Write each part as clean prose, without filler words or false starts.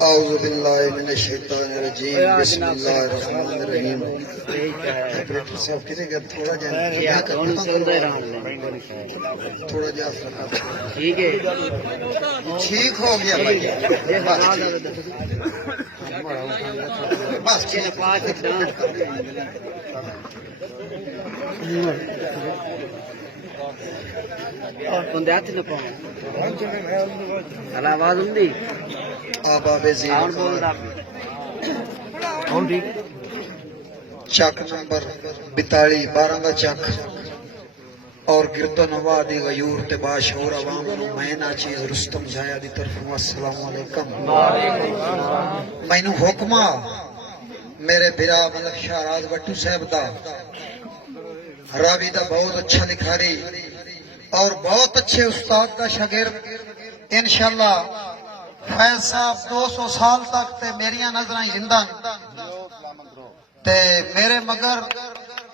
اعوذ باللہ من الشیطان الرجیم بسم اللہ الرحمن الرحیم آپریٹر صاحب کہتے ہیں تھوڑا جہاں تھوڑا جہاں ٹھیک ہے ٹھیک ہو گیا بھائی بس بندے ہاتھ نہ پاؤں آواز ہوندی آباب آن بولدا ٹھیک چک نمبر 42 12 کا چک اور گرد و نواح دی غیور تے باشعور عوام نو میں نا چیز رستم جایا دی طرف السلام علیکم مینوں حکما میرے بھرا ملک شاہ راز بٹو صاحب دا راوی دا بہت اچھا لکھاری اور بہت اچھے استاد کا شاگرد انشاءاللہ فیض صاحب 200 سال تک تے میریاں نظراں زندہ تے میرے مگر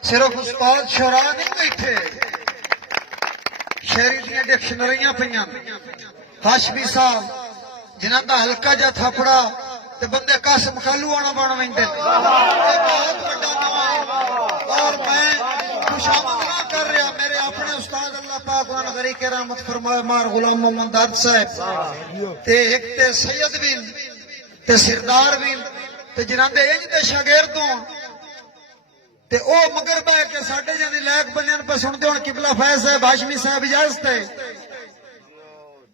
صرف استاد شعراء نہیں بیٹھے شہری دیاں ڈکشنریاں پئیاں ہاشمی صاحب جنہاں دا ہلکا جا تھاپڑا تے بندے قاسم کالو آنا بن ویندے بہت بڑا نام ہے اور میں خوشامد نہ کر رہا میرے اپنے استاد اللہ پاک وان غری کے رحمت فرمائے مار غلام محمد داد صاحب تے ایک تے سید بن تے سردار بن تے جنہاں دے انج دے شاگرد ہون تے او مگر بہ کے ساڈے جنے لائق بنن پہ سنتے ہون قبلہ فیض صاحب ہاشمی صاحب اجازت ہے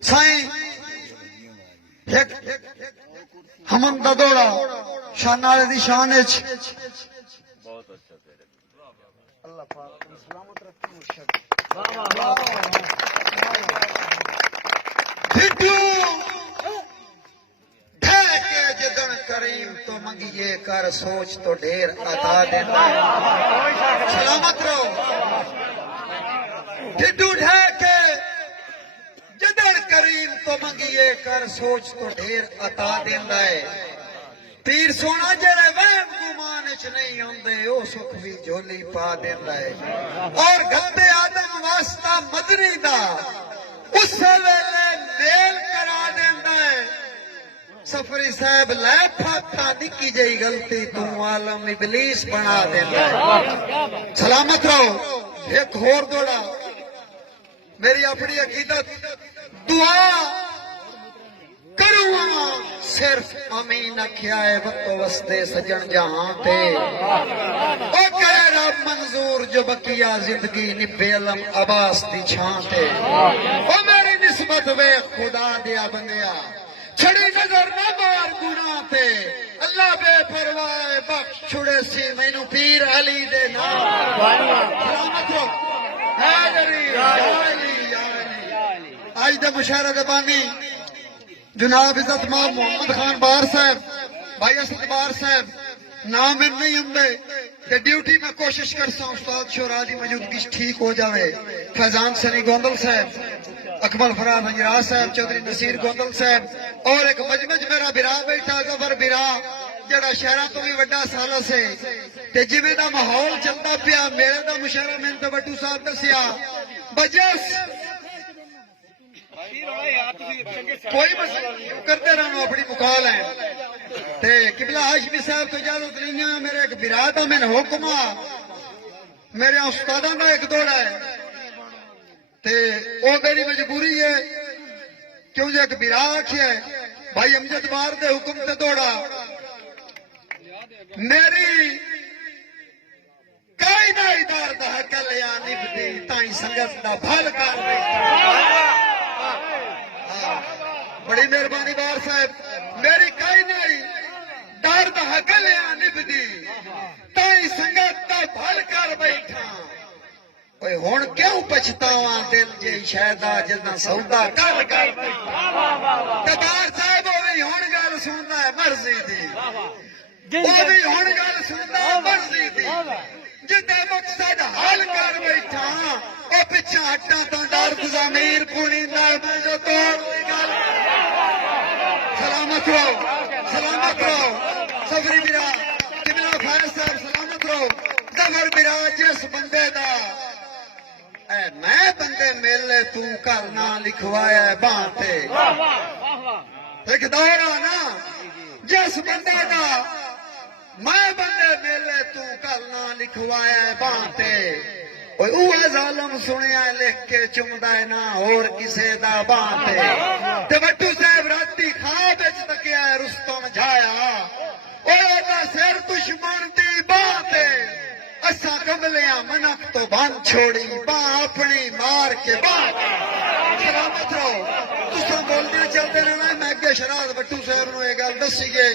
سائیں ایک ہمن دا دوڑا شان والے دی شان وچ اللہ پاک سلامت رکھے مرشد جدن کریم تو منگیے کر سوچ تو ڈھیر عطا دیتا ہے سلامت رہو ڈڈو ڈھے کے جدن کریم تو منگیے کر سوچ تو ڈھیر عطا دیتا ہے پیر سونا جڑے وہم گمان وچ نہیں ہوندے او سکھ بھی جھولی پا دیندا ہے اور گندے آدم واسطہ مدنی دا اس ویلے میل کرا دیندا ہے سفری صاحب لے پھاتا نکی جئی غلطی تو عالم ابلیس بنا دیندا ہے سلامت رہو ایک ہور دوڑا میری اپنی عقیدت دعا کروں صرف امین کیا ہے وقت وستے سجن جہاں تے او کرے رب منظور جو بقیہ زندگی نبے علم عباس دی چھاں تے او میری نسبت وے خدا دیا بندیا چھڑی نظر نہ مار گناہ تے اللہ بے پرواہ بخش چھڑے سی مینوں پیر علی دے نام سلامت رو حیدری یا علی یا علی آج دے مشاہرہ دے بانی جناب عزت ماں محمد خان بار صاحب بھائی اسد بار صاحب نام نہیں ہوں تے ڈیوٹی میں کوشش کرتا ہوں استاد شعراء دی موجودگی ٹھیک ہو جاوے فیضان سنی گوندل صاحب اکمل فراز انجراز صاحب چودھری نصیر گوندل صاحب اور ایک مجمج میرا برا بیٹھا غفر برا جڑا شہرہ تو بھی وڈا سالہ سے تے جویں دا ماحول چلدا پیا میرے دا مشاہرہ میں تے بٹو صاحب دسیا بجس کوئی مسئلہ کرتے رہنا اپنی مکال ہے تے قبلہ ہاشمی صاحب تو اجازت نہیں ہے میرے ایک براد میں حکمہ میرے استاداں کا ایک دوڑا ہے تے وہ میری مجبوری ہے کیوں جو ایک برا آکھیا ہے بھائی امجد بار دے حکم تے دوڑا میری کئی نہ ادار دا حقل یا نبدی تائیں سنگت دا بھال کر بڑی مہربانی بار صاحب میری کئی نہیں ڈر دا حقل یا نبدی تائیں سنگت دا بھال کر بیٹھا اوے ہن کیوں پچھتاواں دل جے شہدا جداں سودا کر بیٹھا تبار صاحب اوے ہن گل سندا ہے مرضی دی اوے ہن گل سندا ہے مرضی دی جدے مقصد حل کر بیٹھا او پیچھے ہٹاں تو ڈر ضمیر پونی نال میں جو توڑ دی گل سلامت رہو سفری برا قبلہ فیض صاحب سلامت رہو ظفر برا جس بندے دا اے میں بندے میلے تو کر نہ لکھوایا ہے باں تے ایک دورہ نا جس بندے دا میں بندے میلے تو کر نہ لکھوایا ہے باں تے اوہ ظالم سنیا لکھ کے چمدا ہے نا اور کسے دا باں تے بٹو صاحب راتی خواب وچ تکیا ہے رستم جھایا اوہ دا سر دشمن دی باں تے اساں کملیاں منک تو بن چھوڑی باں اپنی مار کے باں سلامت رہو تساں بولدے چلدے رہنا میں اگے شراد بٹو صاحب نو یہ گل دسی گے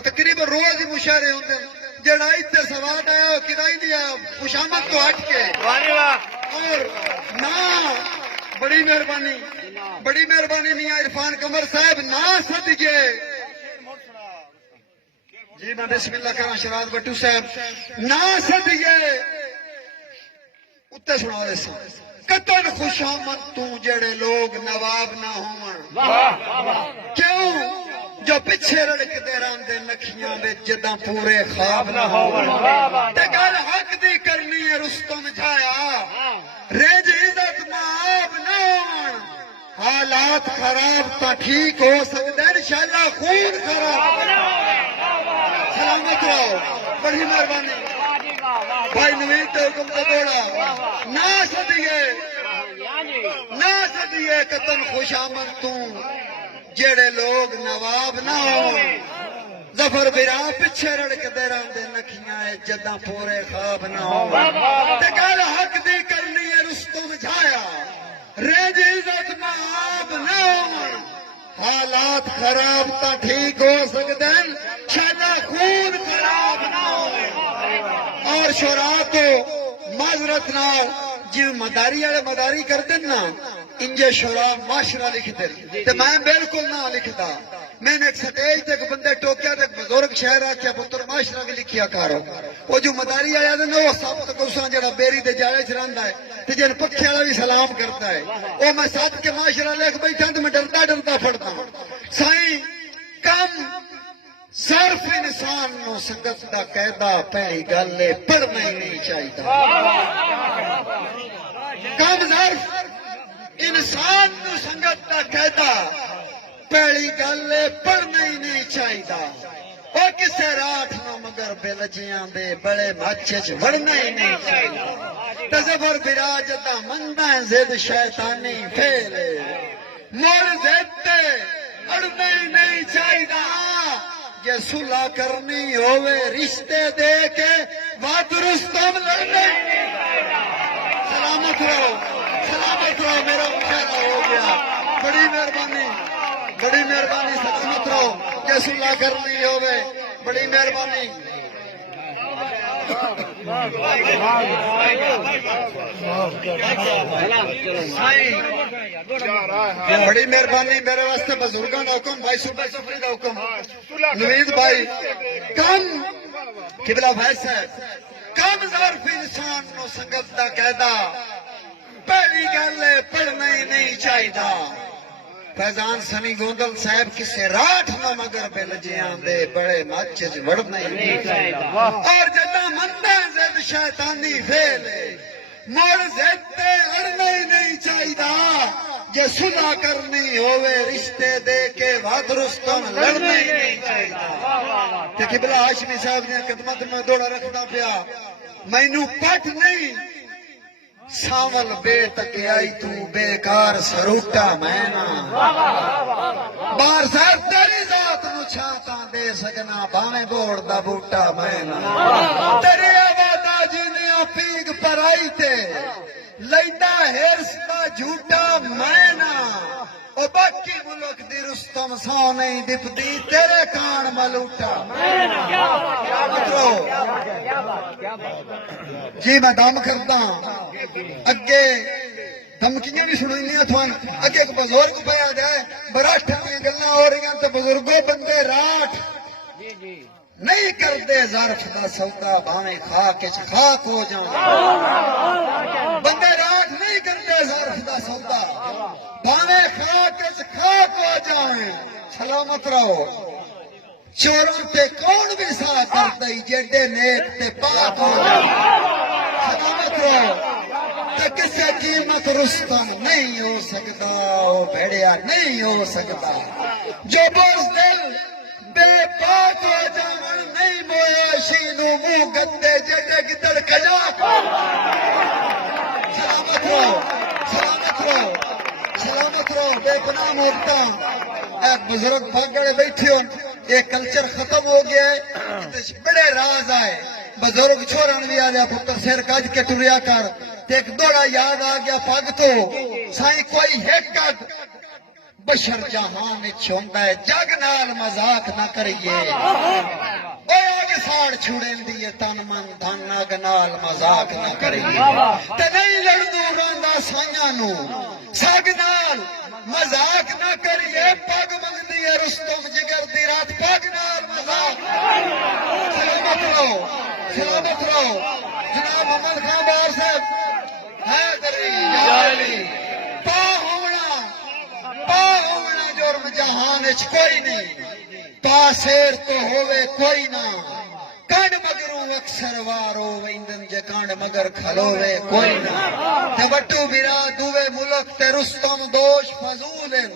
تقریباً روز ہی مشاعرے ہوندے جڑا اتنے سواد آیا کدائی دیا خوشامد تو ہٹ کے اور نہ بڑی مہربانی میاں عرفان قمر صاحب نہ صدقے جی میں بسم اللہ کرا شراد بٹو صاحب نہ صدقے اتنے سنا دے سا قطن خوشامد تو جڑے لوگ نواب نہ ہوں کیوں جو پیچھے رڑکتے رہندے نکھیاں وچ جداں پورے خواب نہ ہون تے گل حق دی کرنی ہے رستم جھایا رج عزت مآب نہ ہون حالات خراب تا ٹھیک ہو سکدے انشاءاللہ خون خراب سلامت رہو بڑی مہربانی بھائی نوید تے حکم تو دوڑا نہ صدیے قطن خوش آمد تو جڑے لوگ نواب نہ ہو ظفر برا پیچھے رڑکتے رہندے نکھیاں جداں پورے خواب نہ ہو تے گل حق دی کرنی ہے رستم جھایا رج عزت مآب نہ ہون حالات خراب تا ٹھیک ہو سکدے شالا خون خراب نہ ہو اور شورا تو معذرت نال جی مداری والے مداری کرتے نا انجے شورا معاشرہ لکھتے تے میں بالکل نہ لکھتا میں نے ایک سٹیج تک بندے ٹوکیا تے بزرگ شہر آکیا پتر معاشرہ بھی لکھیا کارو وہ جو مداری آیا تے وہ سب تک اساں جڑا بیری دے جالے چ رہندا ہے تے جن پکھے والا بھی سلام کرتا ہے او میں ساتھ کے معاشرہ لکھ بیٹھا تے میں ڈرتا پڑتا سائیں کم صرف انسان نو سنگت دا قاعدہ پہلی گل پڑھنا ہی نہیں چاہیے کم صرف انسان نو سنگت دا قاعدہ پہلی گل پڑھنا ہی نہیں چاہیے وہ کسے راٹھ نو مگر بلجیاں دے بڑے مچھ وڑنا ہی نہیں چاہیے تصور برا جدا مندا زد شیطانی پھیلے مر زد تے اڑنا ہی نہیں چاہیے جے صلح کرنی ہوئے رشتے دے کے وعد رستم لڑنے سلامت رہو میرا مشاہدہ ہو گیا بڑی مہربانی سلامت رہو جے صلح کرنی ہوئے بڑی مہربانی بڑی مہربانی میرے واسطے بزرگوں کا حکم بھائی صوبہ سفری کا حکم نوید بھائی کم قبلہ بھائی صاحب کم ظرف انسان نو سنگت دا قاعدہ پہلی گل پڑھنا ہی نہیں چاہیے فیضان سنی گوندل صاحب کسے راٹھ نہ مگر بلجیاں دے بڑے مچھ وڑنا ہی نہیں چاہیے اور جدا مندا زد شیطانی پھیلے مر زد تے اڑنا ہی نہیں چاہیے جے صلح کرنی ہوئے رشتے دے کے وعد رستم لڑنا ہی نہیں چاہیے تے قبلہ ہاشمی صاحب نے خدمت میں دوڑا رکھنا پیا مینوں پٹ نہیں ساول بے تکیائی تو بیکار سروٹا مینا بار صاحب تیری ذات نو چھانتاں دے سکنا باویں بوڑ دا بوٹا مینا تیری آبادہ جنیاں پیگ پرائی تے لیندہ ہرس دا جھوٹا مینا او باقی ملک دی رستم سو نہیں دپ دی تیرے کان ملوٹا جی میں دم کرتا ہوں اگے دھمکیاں بھی سننی تھوان اگے ایک بزرگ پیا جائے براٹھ میں گلاں ہو رہی ہیں تو بزرگوں بندے راٹھ نہیں کرتے ظرف دا سودا بھاویں خاک وچ خاک ہو جاؤں بندے راٹھ نہیں کرتے ظرف دا سودا بھاویں خاک وچ خاک ہو جاؤں سلامت رہو چوروں تے کون بھی سا کرتا ہی جیڈے نیک تے پاک ہو جاؤں سلامت رہو کسے قیمت رستم نہیں ہو سکتا، وہ بھیڑیا نہیں ہو سکتا، جو بزدل بے پاک ہو جاون نہیں مویا شینو منہ گندے جڑے گدڑ کجا۔ سلامت رہو، سلامت رہو، سلامت رہو بے پناہ موقتا۔ ایک بزرگ بھاگڑے بیٹھے ہو، یہ کلچر ختم ہو گیا ہے، بڑے راز آئے، بزرگ چھوڑن بھی آ جا پتر سیر کج کے ٹریا کر، ایک دوڑا یاد آ گیا پگ تو سائیں کوئی ایک کد بشر جہان چھوندا ہے، جگ نال مذاق نہ کریے، اے آگ ساڑ چھوڑیں دیئے تن من دھن اگ نال مذاق نہ کریے، تے نہیں لڑدو راندا سائیاں نو ساگ نال مذاق نہ کریے، پگ منگدی ہے رستم جگر دی رات پگ نال مذاق۔ سلامت رہو، سلامت رہو جناب محمد خان بار صاحب، حیدری یا علی، پا ہونا جرم جہان اچ کوئی نہیں، پا سیر تو ہوئے کوئی نہ، کانڈ مگروں اکثر وارو ویندن جے کانڈ مگر کھلوے کوئی نہ، تے بٹو بیرا دوے ملک تے رستم دوش فضولن،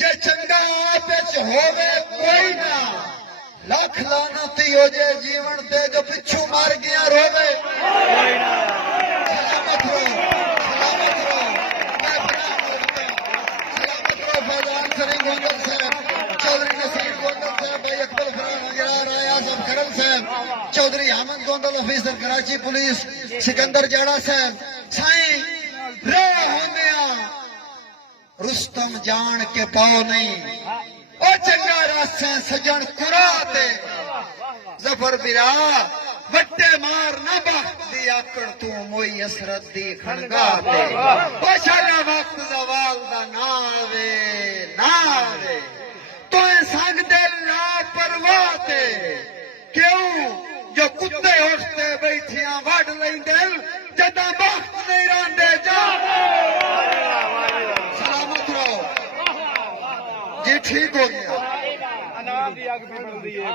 جے چنگا آپ اچ ہوئے کوئی نہ، لاکھ لانتی ہو جے جیون تے جو پچھو مار گیا روے کوئی نہ۔ سلامت رہو، سلامت رہو، میں پناہ مانگتا ہوں۔ سلامت رہو فیضان سرنگ گوندل صاحب، چودھری نصیر گوندل صاحب، بھائی اکبر فران اجرار آیا صاحب کھڑل صاحب، چودھری حامد گوندل آفیسر کراچی پولیس سکندر جاڑا صاحب، سائیں رہا ہوندیاں رستم جان کے پاؤ نہیں، او چنگا راسیں سجن کراتے، ظفر برا وٹے مار نہ بخت دی آکڑ تو موئی اسرت دی کھنگاتے، او شرع وقت زوال دا ناوے ناوے، تو سنگ دل نا پرواتے، کیوں جو کتے اٹھتے بیٹھیاں وڈ لیں دل، جدا بخت نہیں راندے جاوے۔ سلامت رہو جی، ٹھیک ہو گیا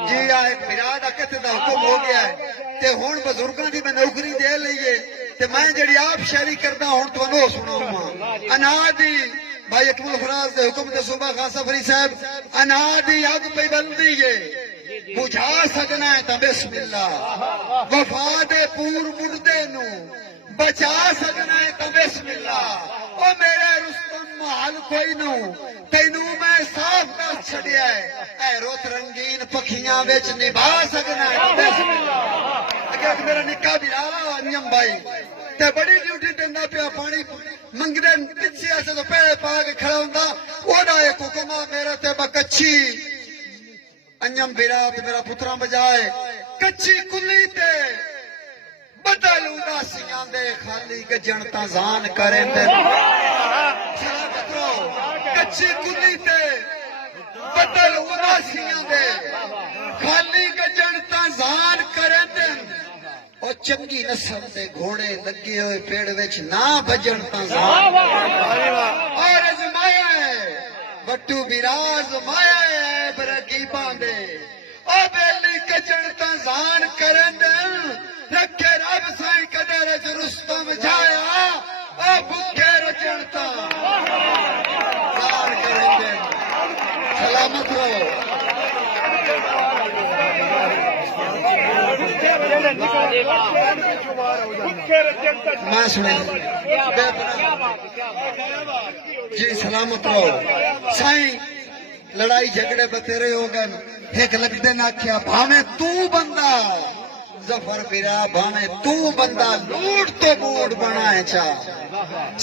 جی، ایک براد اکت دا حکم ہو گیا ہے تے ہون بزرگاں دی میں نوکری دے لئیے تے میں جڑی آپ شہری کردہ ہون تو انہوں سنوں ماں انا دی بھائی اکمل فراز دے حکم دے صوبہ خاصہ فری صاحب، انا دی اگ پہ بندی ہے بجھا سکنا ہے تا بسم اللہ، وفا دے پور مردے نو بچا سکنا ہے تا بسم اللہ، او میرے رستم محل کوئی نو تینو میں صاف نہ چھڑیا ہے، اے روت رنگین پکھیاں ویچ نبھا سکنا ہے تا بسم اللہ۔ اگر میرا نکاح بھی آ نیم بھائی تے بڑی ڈیوٹی دینا پیا پانی منگنے پچھے ایسے تو پہلے پاک کھڑا ہوندا، اونا ایک حکمہ میرا تے با کچھی انیم بیرات میرا پتران بجائے کچھی کلی تے بدل اداسیاں دے خالی گجن تازان کریں دے، سلامت رہو، کچھی کلی تے بدل اداسیاں دے خالی گجن تازان کریں دے، اور چنگی نسل دے گھوڑے لگے ہوئے پیڑ وچ نہ بجن تازان، اور ازمایا ہے بٹو بیراز مایا ہے برگیباں دے، او بیلی کجن تازان کریں دے، رکھے رب سائیں قدر اچ رستم جایا، او بھکے رجنتا زار کریں دے۔ سلامت رہو، میں سنیں جی، سلامت رہو سائیں، لڑائی جھگڑے بتیرے ہو گئے، ایک لگتے نہ کیا بھامے تو بندہ ظفر برا بھامے تو بندہ لوٹ تو موڑ بنائے چاہ،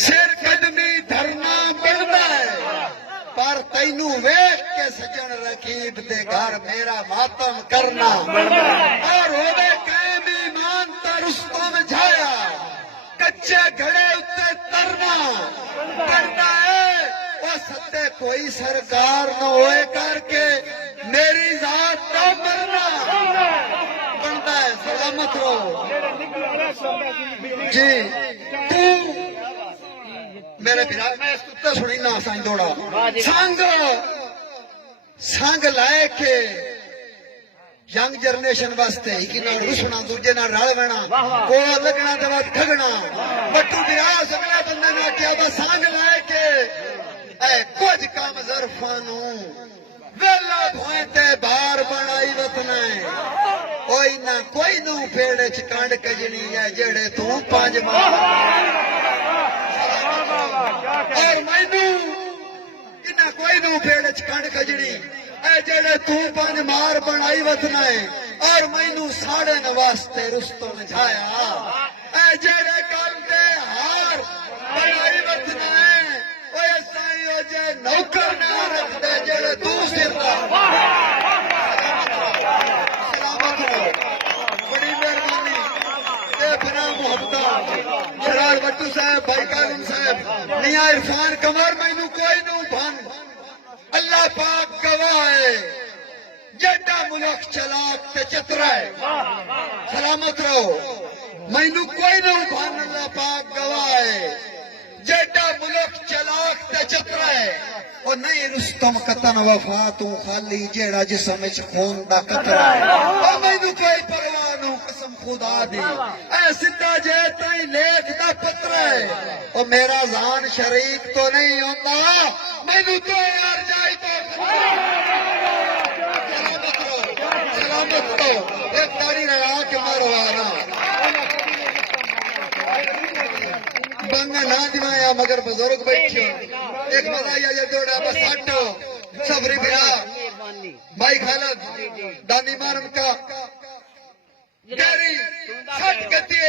سر قدمی دھرنا بڑھنا ہے، پر تینو ویک کے سجن رکیب دے گھر میرا ماتم کرنا، اور ہوئے قائم ایمان تا رستم جھایا، کچے گھڑے اتے ترنا کرنا ہے، وہ ستے کوئی سرکار نہ ہوئے کر کے میری ذات نہ مرنا بنتا ہے۔ سلامت رہو جی، تو میرے بھرا میں اس کتے سنی نہ سائیں دوڑا سانگ لائے کے ینگ جنریشن واسطے ایک نال رسنا دوجے نال رل وینا کو لگنا تے بعد کھگنا بٹو بیاس اگلا بندے نے کیا بس سانگ لائے کے اے کچھ کام ظرفاں نو ویلا بھوئیں تے بار بنائی وطنا کوئی نہ کوئی نو پیڑے چ کنڈ کجنی ہے جڑے تو 5 ماہ اور مینوں کنا کوئی نو پیڑے چ کنڈ کجنی اے جڑے تو 5 مار بنائی وطنا ہے اور مینوں ساڑے واسطے رستم جھایا اے جڑے کل دے ہار بنائی وطنا ہے اوے سائیں او جے نوکر نہ رکھ دے جڑے تو سردا سلامت رہو بڑی مہربانی اے بنا محبت جلال بٹو صاحب بھائی کالم صاحب میاں عرفان قمر مینوں کوئی نو بھن اللہ پاک گواہ ہے جیڈا ملک چلاک تے چترا ہے سلامت رہو مینوں کوئی نہ بھن اللہ پاک گواہ ہے جیڈا ملک چلاک تے چترا ہے اور نہیں رستم قطن وفا تو خالی جیڑا جسم وچ خون دا قطرہ ہے او مینوں کوئی پرواہ نو قسم خدا دی اے سدھا جے تائیں لیکھ دا پتر ہے او میرا ذان شریک تو نہیں ہوندا مینوں تو یار جائی تو سلامت رہو ایک تاری رہا کہ ماروانا بنگا نہ دمایا مگر بزرگ بیٹھے ایک بتایا یہ دوڑا بس ہٹو صبری بھرا بھائی خالد دانی مارم کا گاری سٹ گتی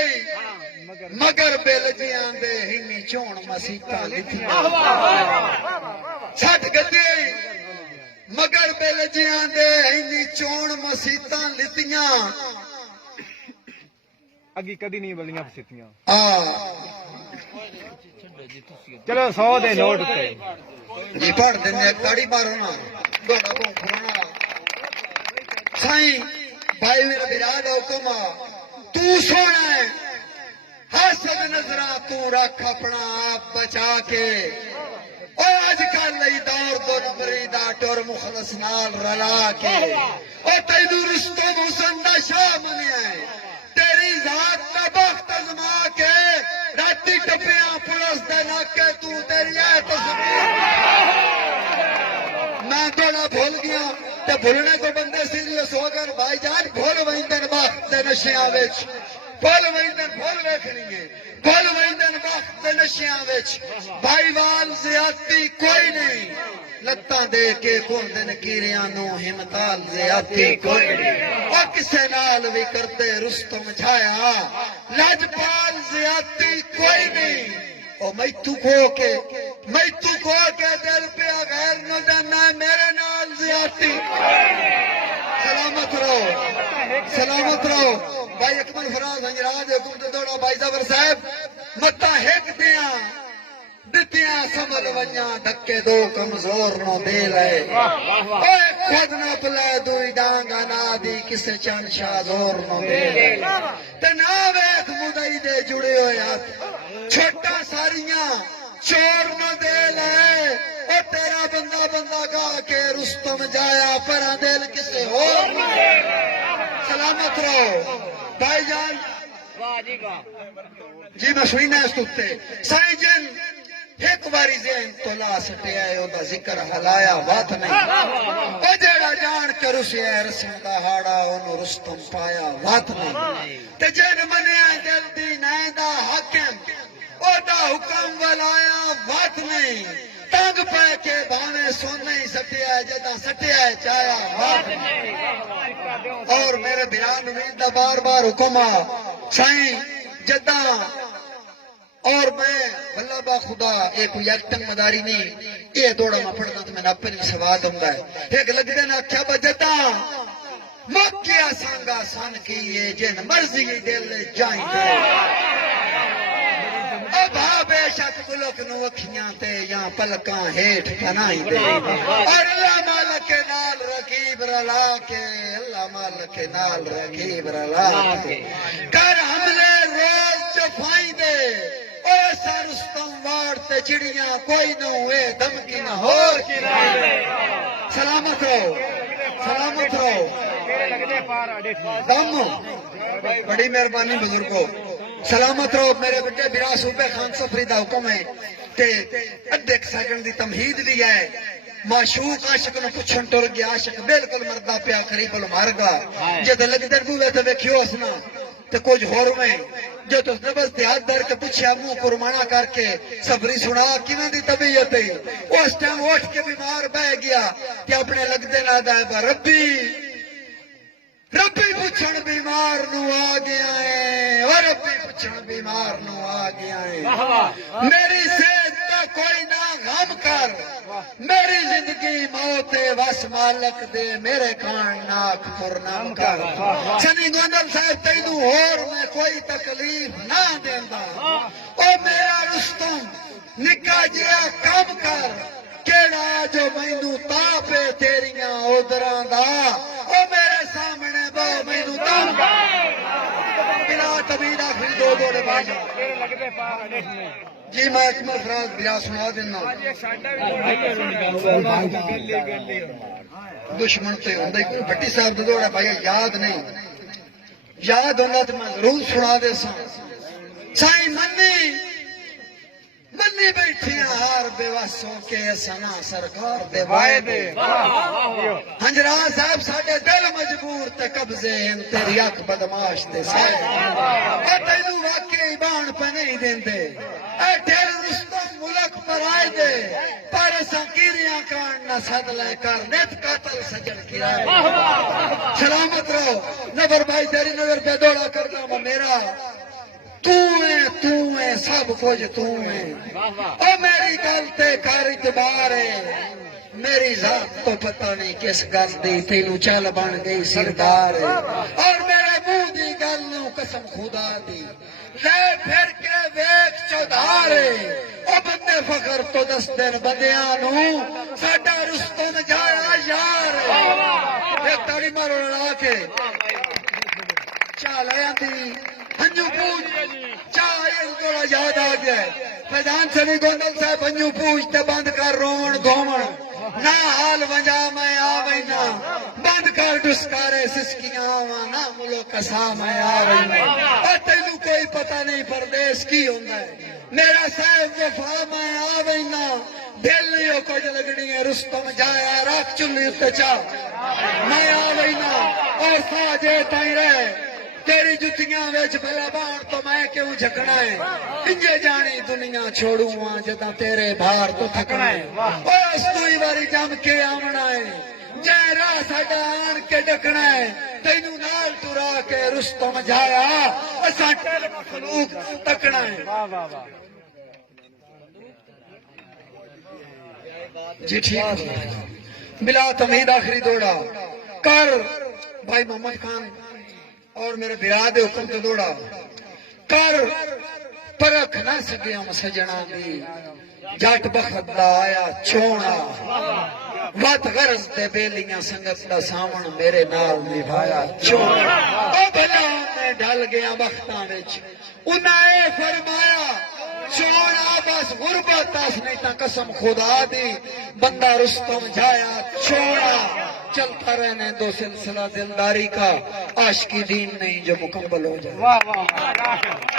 مگر بیل جیاں دے ہنی چون مسیطہ لتھیاں سٹ گتی مگر بیل جیاں دے ہنی چون مسیطہ لتھیاں اگی کدی نہیں بلیاں فسیتیاں چلو 100 دے نوٹ تے جی پڑھ دینے کاڑی مارو نا دوڑا کو کھونا سائیں بھائی میرا براد حکم تو سونا ہے حسد نظرہ تو رکھ اپنا آپ بچا کے او آج کل لئی دور دو نبری ڈاٹور مخلص نال رلا کے او تیدو رستم حسن دا شاہ منیا ہے تیری ذات کا بخت ازما کے راتی ٹپیاں پلس دینا کہ تو تیری ہے تصویر میں تھوڑا بھول گیا تے بھولنے کو بندے سیریس ہو کر بھائی جان بھول وہیں دن بخت دے نشیاں وچ بھول وہیں دن بھول ویکھنی ہے بھول وہیں دن بخت دے نشیاں وچ بھائی وال زیادتی کوئی نہیں لتاں دے کے کون دن کیریاں نو ہمتال زیادتی کوئی نہیں اور کسے نال بھی کرتے رستم جھایا لاجپال زیادتی کوئی نہیں او میں تو کھو کے دل پہ غیر نہ جانا میرے نال زیادتی سلامت رہو بھائی اکمل فراز ہنجراج حکومت دوڑا بھائی زبر صاحب متا ہیک دتیاں سمل ونیاں دھکے دو کمزور نو دے لے اے خود نہ پلے دوئی ڈانگا نا دی کسے چند شاہ زور نو دے لے تے نا ویکھ مدئی دے جڑے ہوئے ہاتھ چھوٹا ساریاں چور نو دے لے اے تیرا بندہ گا کے رستم جایا پرا دل کسے ہو سلامت رہو بھائی جان جی میں سوئینا اس تکتے سائیں جن ایک باری ذہن تو لا سٹے آئے او دا ذکر حلایا بات نہیں او جیڑا جان کر اسے رسم دا ہاڑا انہوں رستم پایا بات نہیں تے جن منیا جلدی نائیں دا حکم او دا حکم والایا بات نہیں تنگ پہ کے بانے سن نہیں سٹے آئے جدا سٹے آئے چایا بات نہیں اور میرے بیان امید دا بار حکم سائیں جدا اور میں اللہ با خدا ایک یکتن مداری نہیں یہ دوڑا میں پڑھنا تو میں نے اپنی سواد ہوں گا ایک لگنے نہ کیا بجتا مکیا سانگا سان کی یہ جن مرضی دل جائیں دے اب بے شک ملک نو اکھیاں تے یا پلکاں ہیٹھ پنائی دے اور اللہ مالک نال رقیب رلا کے اللہ مالک نال رقیب رلا کے کر حملے روز چفائی دے اے سرستم وار تے چڑیاں کوئی نہ ہوئے دھمکی نہ ہو سلامت رہو تیرے لگتے پار اڈے دم بڑی مہربانی بزرگو سلامت رہو میرے بیٹے برا صوبے خان سفری دا حکم ہے تے ادھے سیکنڈ دی تمہید بھی ہے معشوق عاشق نو پچھن ٹر گیا عاشق بالکل مردا پیا قریب مر گا جد لگدے بوے تے ویکھیو اسنا تے کچھ ہور میں جو تو نبض تے ہاتھ در کے پوچھیا منہ قرمانہ کر کے سفری سنا کیویں دی طبیعت ہے اس ٹائم اٹھ کے بیمار بہ گیا کہ اپنے لگدے نہ دے ربی ربی پوچھن بیمار نو آ گیا ہے اور ربی پوچھن بیمار نو آ گیا ہے میری صحت کا کوئی نہ غم کر میری زندگی موت وس مالک دے میرے کان ناک پرنام کر سنی گوندل صاحب تینوں اور میں کوئی تکلیف نہ دیندا او میرا رستم نکا جیا کم کر کیڑا جو مینوں تاپے تیریاں اودراں دا او میرے سامنے با مینوں تم بلا تبید آخری دو دوڑے باجا تیرے لگتے پار اڈے جی میں اکمل فراز بیا سنا دینا دشمن تے ہوندے کوئی بھٹی صاحب دا دوڑا بھائی یاد نہیں یاد ہونا تو میں ضرور سنا دے سا سائیں منی بیٹھی ہار بے واسوں کے سنا سرکار دے وائے دے ہنجرا صاحب ساڈے دل مجبور تے قبضے ہیں تیری اکھ بدماش تے سائے اے تینوں واقعی بان پہ نہیں دیندے اے ڈھیر رستم ملک پر آئے دے پر سنکیریاں کان نہ صد لے کر نیت قاتل سجن کی رائے سلامت رہو نظر بھائی تیری نظر پہ دوڑا کرنا وہ میرا تو ہے سب کچھ تو ہے او میری گل تے کر اعتبار ہے میری ذات تو پتہ نہیں کس گل دی تینوں چل بن گئی سردار ہے اور میرے منہ دی گل نو قسم خدا دی لے پھر کے ویکھ چودھار ہے او بندے فخر تو دس دن بندیاں نو ساڈا رستم جایا یار ہے ایک تاڑی مارو لڑا کے چال آندی ہنجو پوچھ چاہے تھوڑا یاد آ گیا فیضان سنی گوندل صاحب ہنجو پوچھ تے بند کر رون گھومن نہ حال ونجا میں آوینا بند کر ڈسکارے سسکیاں آوانا ملو کسا میں آوینا اور تینوں کوئی پتہ نہیں پردیس کی ہوندا ہے میرا صاحب وفا میں آوینا دل نہیں کچھ لگنی ہے رستم جایا رکھ چلی تے چا میں آوینا اور ساجے تائیں رہے تیری جتیاں ویچ بھلا بان تو میں کیوں جھکنا ہے انجے جانی دنیا چھوڑوں ہاں جدا تیرے بھار تو تھکنا ہے اس کوئی باری جم کے آمنا ہے جے راہ ساڈا آن کے ڈکنا ہے تینوں نال ٹرا کے رستم جایا اساں ٹل مخلوق تکنا ہے واہ واہ واہ جی ٹھیک ہے بلا تمہید آخری دوڑا کر بھائی محمد خان اور میرے براد حکم تو دوڑا کر پرکھ نہ سکیا سجنا دی جٹ بخت دا آیا چونا وت غرض دے بیلیاں سنگت دا سامن میرے نال نبھایا چونا او بھلا میں ڈل گیا بختاں وچ انہاں اے فرمایا چونا بس غربت اس نہیں تا قسم خدا دی بندہ رستم جایا چونا چلتا رہنے دو سلسلہ دلداری کا عاشقی دین نہیں جو مکمل ہو جائے واہ واہ